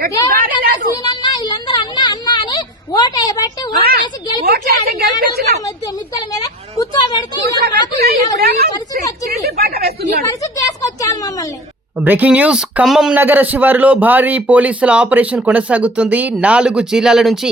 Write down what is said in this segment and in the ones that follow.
వీళ్ళందరూ అన్న అన్న అని ఓటేయబట్టి ఓటేసి మిద్దల మీద కూర్చోబెడితే పరిస్థితి తీసుకొచ్చాను మమ్మల్ని. Breaking news. ఖమ్మం నగర శివారులో భారీ పోలీసుల ఆపరేషన్ కొనసాగుతుంది. 4 జిల్లాల నుంచి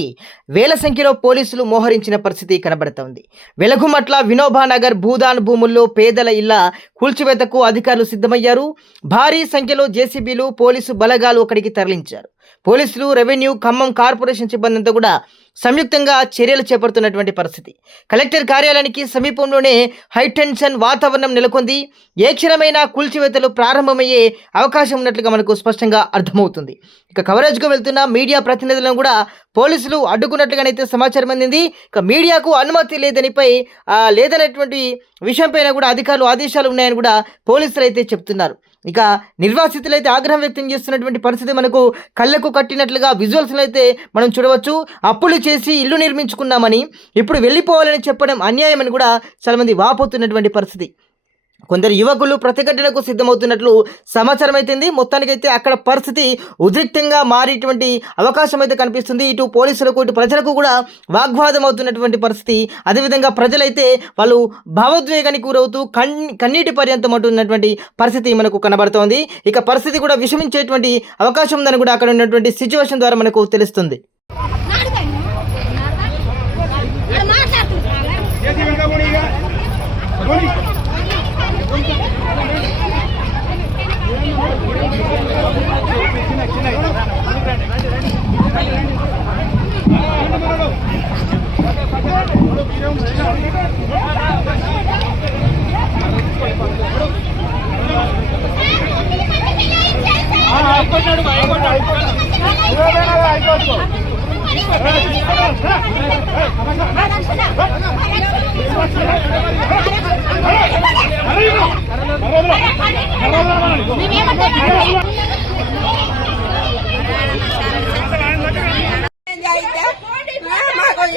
వేల సంఖ్యలో పోలీసులు మోహరించిన పరిస్థితి కనబడుతోంది. వెలగుమట్ల, వినోబానగర్, భూదాన్ భూముల్లో పేదల ఇళ్ల కూల్చివేతకు అధికారులు సిద్ధమయ్యారు. భారీ సంఖ్యలో జేసీబీలు, పోలీసు బలగాలు అక్కడికి తరలించారు. పోలీసులు, రెవెన్యూ, ఖమ్మం కార్పొరేషన్ సిబ్బందితో కూడా సంయుక్తంగా చర్యలు చేపడుతున్నటువంటి పరిస్థితి. కలెక్టర్ కార్యాలయానికి సమీపంలోనే హైటెన్షన్ వాతావరణం నెలకొంది. ఏ క్షణమైనా కూల్చివేతలు ప్రారంభమయ్యే అవకాశం ఉన్నట్లుగా మనకు స్పష్టంగా అర్థమవుతుంది. ఇక కవరేజ్కు వెళ్తున్న మీడియా ప్రతినిధులను కూడా పోలీసులు అడ్డుకున్నట్లుగానైతే సమాచారం అందింది. ఇక మీడియాకు అనుమతి లేదనేటువంటి విషయంపైన కూడా అధికారులు ఆదేశాలు ఉన్నాయని కూడా పోలీసులు అయితే చెప్తున్నారు. ఇక నిర్వాసితులు అయితే ఆగ్రహం వ్యక్తం చేస్తున్నటువంటి పరిస్థితి మనకు కళ్ళకు కట్టినట్లుగా విజువల్స్లో అయితే మనం చూడవచ్చు. అప్పులు చేసి ఇల్లు నిర్మించుకున్నామని ఇప్పుడు వెళ్ళిపోవాలని చెప్పడం అన్యాయమని కూడా చాలామంది వాపోతున్నటువంటి పరిస్థితి. కొందరు యువకులు ప్రతిఘటనకు సిద్ధమవుతున్నట్లు సమాచారం అయితే మొత్తానికైతే అక్కడ పరిస్థితి ఉద్రిక్తంగా మారేటువంటి అవకాశం అయితే కనిపిస్తుంది. ఇటు పోలీసులకు, ఇటు ప్రజలకు కూడా వాగ్వాదం అవుతున్నటువంటి పరిస్థితి. అదేవిధంగా ప్రజలైతే వాళ్ళు భావోద్వేగానికి గురవుతూ కన్నీటి పర్యంతం అంటున్నటువంటి పరిస్థితి మనకు కనబడుతోంది. ఇక పరిస్థితి కూడా విషమించేటువంటి అవకాశం ఉందని కూడా అక్కడ ఉన్నటువంటి సిచ్యువేషన్ ద్వారా మనకు తెలుస్తుంది.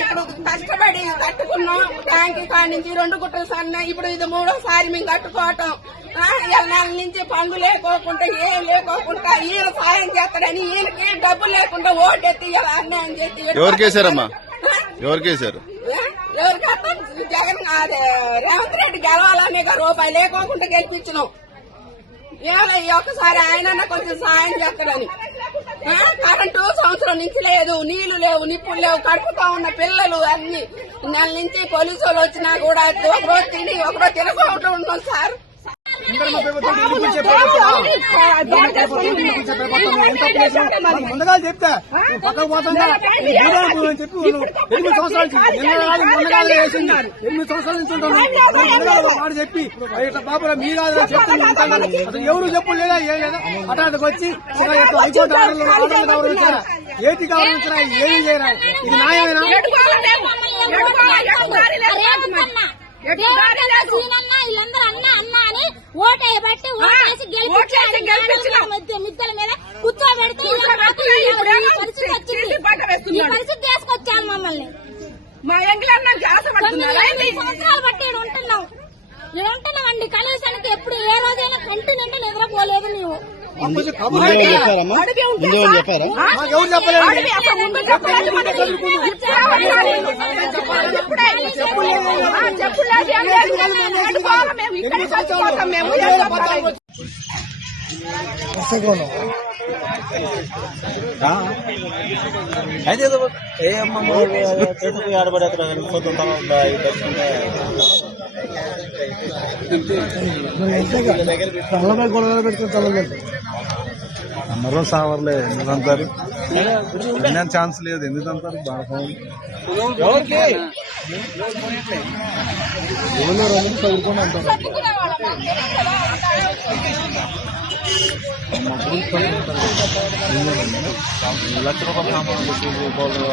ఇప్పుడు కష్టపడి కట్టుకున్నాం. ట్యాంక్ కాడి నుంచి 2 గుట్టలు సన్న, ఇప్పుడు ఇది 3వ సారి మేము కట్టుకోవటం. నెల నుంచి పనులు లేకోకుండా ఏం లేకోకుండా ఈయన సాయం చేస్తాడని ఈయనకి డబ్బు లేకుండా ఓటెత్తి ఇలా అన్యాయం చేసి ఎవరికేసారమ్మా? ఎవరికేసారు? ఎవరికైతే జగన్ రేవంత్ రెడ్డి గెలవాలనే రూపాయి లేకోకుండా గెలిపించినాం. ఈ ఒక్కసారి ఆయన కొంచెం సాయం చేస్తాడని. కరెంటు సంవత్సరం నుంచి లేదు, నీళ్లు లేవు, నిప్పులు లేవు, కడుపుతా ఉన్న పిల్లలు అన్ని. నెల నుంచి పోలీసు వాళ్ళు వచ్చినా కూడా ఒకరోజు తిని ఒకరోజు తినకుండా ఉన్నాం సార్. ముందుగా చెప్తే పక్కకు పోతుందా 8 సంవత్సరాలు వేసింది. 8 సంవత్సరాల నుంచి ఉంటాను మాట చెప్పి ఇట్లా పాప మీరు చెప్తున్నా అసలు ఎవరు చెప్పు లేదా ఏం లేదా హఠాత్తుకు వచ్చి హైకోర్టు ఆర్డర్లు గౌరవించారా, ఏటి గౌరవించారా, ఏమీ చేయరా? ఇది న్యాయమేనా? వీళ్ళందరూ అన్న అన్న అని ఓటేయబట్టి ఓటేసి మిద్దల మీద కూర్చోబెడితే పరిస్థితి తీసుకొచ్చాను మమ్మల్ని. మా సంవత్సరాలు బట్టి ఇక్కడ ఉంటున్నామండి. కనీసానికి ఎప్పుడు ఏ రోజైనా కంటి నిండా నిద్రపోలేదు. నీవు అయితే ఆడబడేస్తారు గొడవ పెట్టుకుని చల్లగలరు అందరూ సావర్లే. ఎందుకు అంటారు? ఛాన్స్ లేదు. ఎందుకు అంటారు? బాగా చదువుకొని అంటారు. లక్ష రూపాయలు